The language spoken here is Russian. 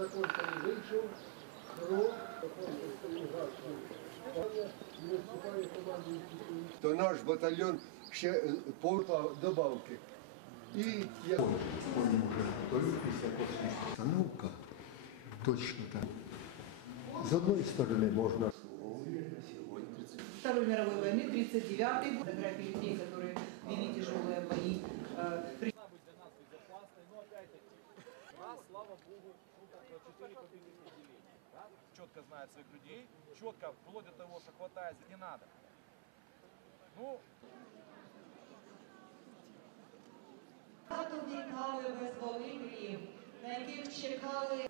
закон вийшов, кров, закон стабілізації. Не вступає команду То наш батальйон ще е, повпа добавки. І я... Установка точно так. З одної сторони можна Второй мировой войны, 39-й год. Фотографии людей, которые вели тяжелые бои. четыре победных отделения. Да? Четко знает своих людей, четко, вплоть до того, что хватает, не надо. Ну, Багато вікали визволителів, на яких чекали